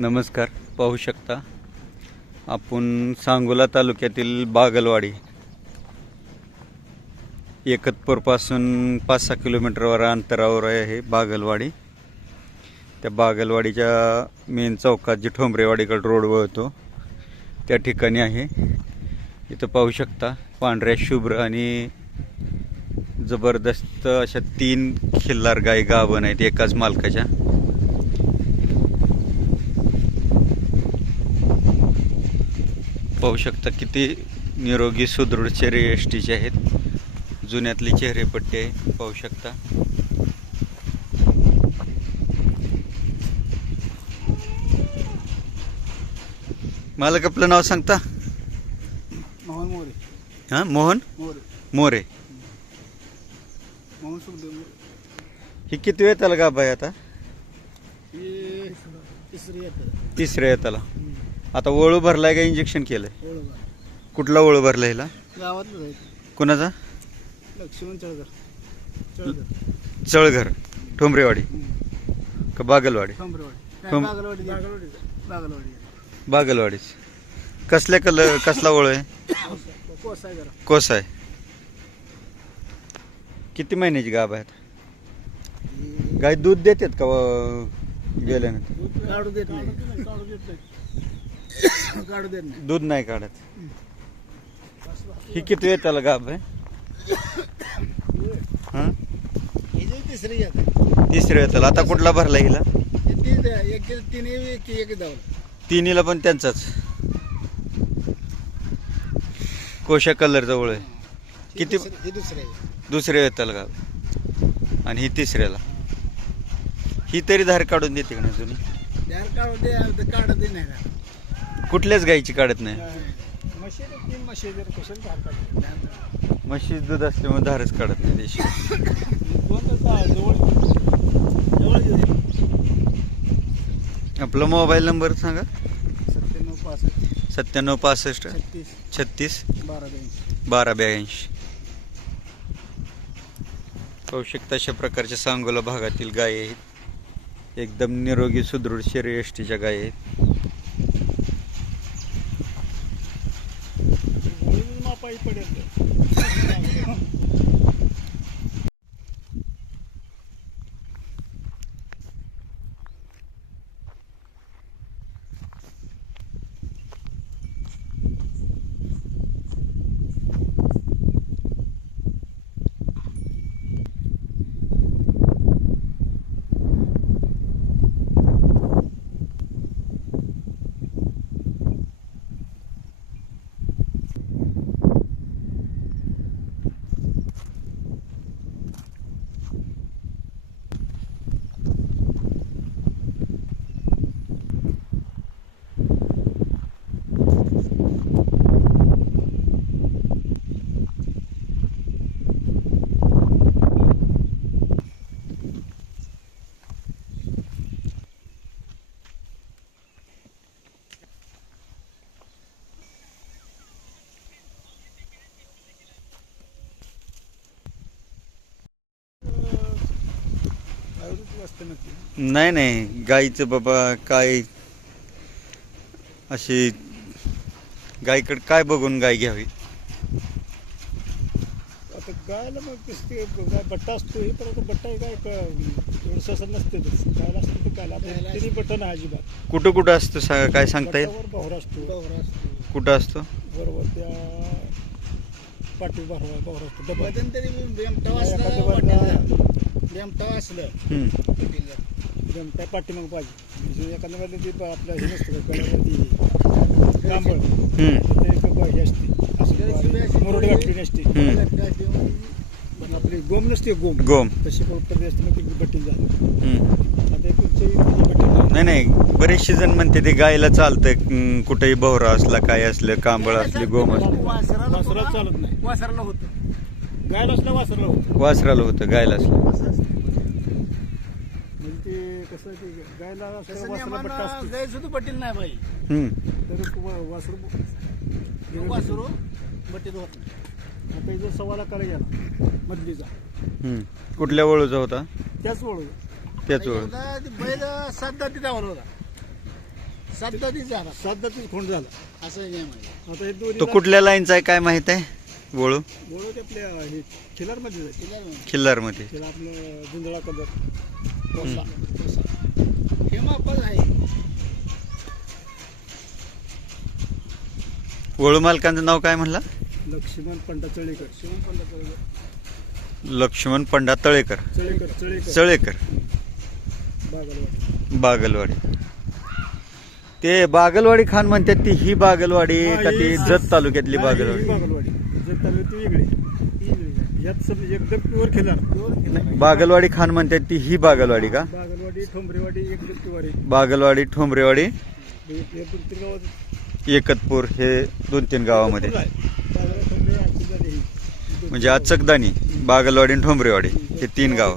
नमस्कार. पाहू शकता आपण सांगोला तालुक्यातील बागलवाडी एकतपूरपासून पाच सहा किलोमीटरवर अंतरावर आहे बागलवाडी. त्या बागलवाडीच्या मेन चौकात जी ठोंबरेवाडीकडे रोड वळतो त्या ठिकाणी आहे. इथं पाहू शकता पांढऱ्या शुभ्र आणि जबरदस्त अशा तीन खिल्लार गाय गाभण आहेत एकाच मालकाच्या. पाहू शकता किती निरोगी सुदृढ चेहरे एस टीचे आहेत. जुन्यातली चेहरेपट्टी आहे पाहू शकता. मालक आपलं नाव सांगता? मोहन मोरे. हां मोहन? मोरे. मोरे. मोहन सुखदेव ही किती वेळ त्याला गाभ आहे आता? ही तिसऱ्या येताला. आता वळू भरलाय का इंजेक्शन केलंय? ओळख कुठला वळू भरला हिला? गावातलं कुणाचा? लक्ष्मण चळगर चळगर चळघर. ठोंबरेवाडी का बागलवाडी? ठोंबरेवाडी काय ठोंब- बागलवाडी बागलवाडी. बागलवाडी बागलवाडीच. कसल्या कलर कसला वळू आहे? कोस जरा कोस आहे किती महिन्याची गाभ आहेत ही गाय दूध देतात का व- गेल्यानंतर? दूध काढू देत नाही. काढू देत नाही. दूध नाही काढत. ही किती त्याला गाभ आहे? हां? ही जी तिसरी येत तिसऱ्या त्याला. आता कुठला भरला हिला? तीन एक तीन एक एक धावलं. तिन्हीला पण त्यांचाच. कोशा कलर जवळ आहे. किती? ही दुसरी आहे. दुसऱ्या येताला गाव आणि ही तिसऱ्याला. ही तरी धार काढून देते का नाही जुनी? काढू दे काढू दे नाही कुठल्याच गायची काढत नाही. म्हशी दूध असल्यामुळे धारच काढत नाही देशी. आपला मोबाईल नंबर सांगा. सत्त्याण्णव पासष्ट सत्त्याण्णव पासष्ट छत्तीस बारा ब्याऐंशी. पाहू शकता अशा प्रकारच्या सांगोला भागातील गाय आहेत. एकदम निरोगी सुदृढ शरीर यष्टीच्या गाय आहेत. नाही नाही गाईचं बाबा काय अशी गायकडे काय बघून गाय घ्यावी आता गायला मग दिसते गाय बट्टा असतो हे पण आता बट्टा हे काय एवढं नसते गायला असतं तिन्ही अजिबात कुठं कुठं असतं सा- काय सांगता येईल बट्टावर भावरा असतो कुठं असतो बरोबर त्या पाठी भावरा असतो मध्यंतरी असलं वाटेल बेमटाव असलं हम्म. वाटेल. जमता पाठी मग पाहिजे. म्हणजे एखाद्या वेळेला ते आपलं हे नसतं का कांबळ हम्म. ते एक ब- हे असते. असं मुरड गाठली नसते. हम्म. पण आपली गोम नसते गोम. गोम. तशी उत्तर असते मग ती बट्टी झाली हम्म. आता तुमची बट्टी झाली नाही नाही. बरेचसे जण म्हणते ते गायला चालतं. हम्म, कुठेही भोवरा असला काय असलं कांबळ असली गोम असली. वासराला वासराला चालत नाही. वासराला होतं. गायला असलं वासरला होतं. वासराला होतं गायला असलं. असं असतं. ते कसं ते गायला तसं असते सुद्धा पटेल नाही बाई. हम्म. तर व- वासरू वासरू बटीत होत नाही. आता इथं सव्वा लाखाला गेला मधलीचा. हम्म. कुठल्या वळूचा होता? त्याच वळू. त्याच वळू. एकदा ते बैल सात दाती धावला होता. सात दहा झाला. सात दातीच खोंड झाला. असं नियम आहे. आता हे दोन्ही तो कुठल्या लाईनचा आहे काय माहीत आहे? वळू? ओळख आपल्या हे खिलारमध्ये जायचे तिला म्हणा. खिल्लारमध्ये. त्याला आपलं जुंधळा कलर कोसा. हे मापाच आहे वळू मालकांचं नाव काय म्हणला? लक्ष्मण पंडा शिवण पंढरपूर लक्ष्मण पंडा तळेकर. चळेकर बागलवाडी. बागलवाडी. ते बागलवाडी खान म्हणतात ती ही बागलवाडी का ती जत तालुक्यातली ही बागलवाडी? बागलवाडी. जत तालुक्यात ती वेगळी. ही वेगळी आहे. यात सब एकदम प्युअर खिलार प्युअर केलं आहे. बागलवाडी खान म्हणतात ती ही बागलवाडी का? बागलवाडी ठोंबरेवाडी एकदम प्युअर आहे. बागलवाडी ठोंबरेवाडी. हे- हे दोन तीन गावात एकतपूर हे दोन तीन गावामध्ये. म्हणजे आज चकदानी बागलवाडी आणि ठोंबरेवाडी हे तीन गाव.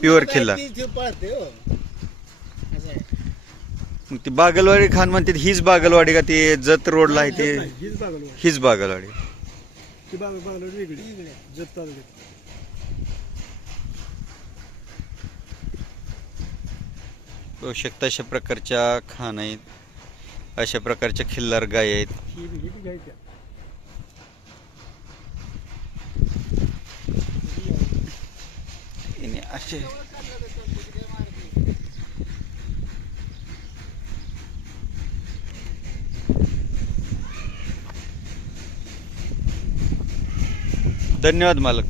प्युअर किल्ला. मग ती बागलवाडी खान म्हणतात हीच बागलवाडी का ती जत रोडला आहे ते? हीच बागलवाडी. शकता अशा प्रकारच्या खान आहेत. अशा प्रकारच्या खिल्लार गाय आहेत. असे. धन्यवाद मालक.